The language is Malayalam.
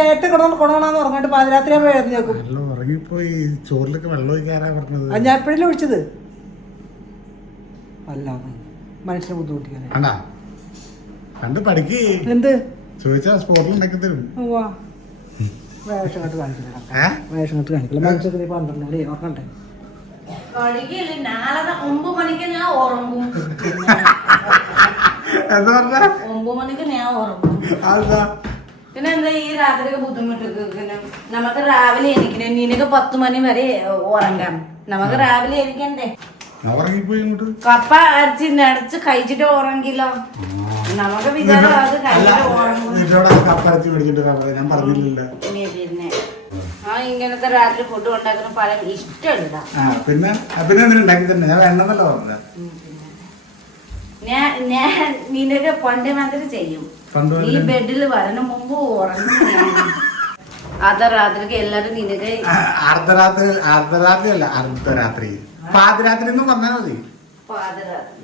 നേരത്തെ കൊണോണെന്ന് പറഞ്ഞിട്ട് പാതിരാത്രി ആകുമ്പോൾ എഴുന്നേക്കും. ഉറങ്ങിപ്പോയി. ചോറിലൊക്കെ വെള്ളം ഒഴിക്കാറാ പറഞ്ഞത്. ഞാൻ എപ്പോഴല്ലേ ഒഴിച്ചത്? അല്ലാതെ മനുഷ്യനെ ബുദ്ധിമുട്ടിക്കാനാ. കണ്ട് പഠിക്കേ. എന്ത് ചോദിച്ചാ സ്പോട്ടിൽ ഉണ്ടാക്കി തരും. വേഷം കെട്ട് കാണിക്കില്ല, വേഷം കെട്ട് കാണിക്കില്ല. മനുഷ്യർക്ക് 12 മണി ഓർക്കണ്ടേ? 9 മണിക്ക് ഞാൻ ഉറങ്ങും. എന്താ പറഞ്ഞ? 9 മണിക്ക് ഞാൻ ഉറങ്ങും. പിന്നെ എന്താ ഈ രാത്രിയൊക്കെ ബുദ്ധിമുട്ട്? നമുക്ക് രാവിലെ എണീക്കണേ. നിനക്ക് 10 മണി വരെ ഉറങ്ങാം. നമുക്ക് രാവിലെ എണീക്കണ്ടേ? കപ്പ അരച്ച് അടച്ച് കഴിച്ചിട്ട് ഉറങ്ങില്ലോ. നമുക്ക് വിചാരം അത് കഴിച്ചിട്ട് ഉറങ്ങും. പിന്നെ ഇങ്ങനത്തെ രാത്രി ഫുഡ് ഉണ്ടാക്കുന്ന പല ഇഷ്ടമില്ല. ഞാൻ നിനക്ക് പണ്ട് മാതിരി ചെയ്യും. ഈ ബെഡിൽ വരണ മുമ്പ് ഉറങ്ങും. അർദ്ധരാത്രിക്ക് എല്ലാരും നിനക്ക് അർദ്ധരാത്രി അല്ല, അർദ്ധരാത്രി പാതിരാത്രി എന്ന് പറഞ്ഞാൽ മതി. പാതിരാത്രി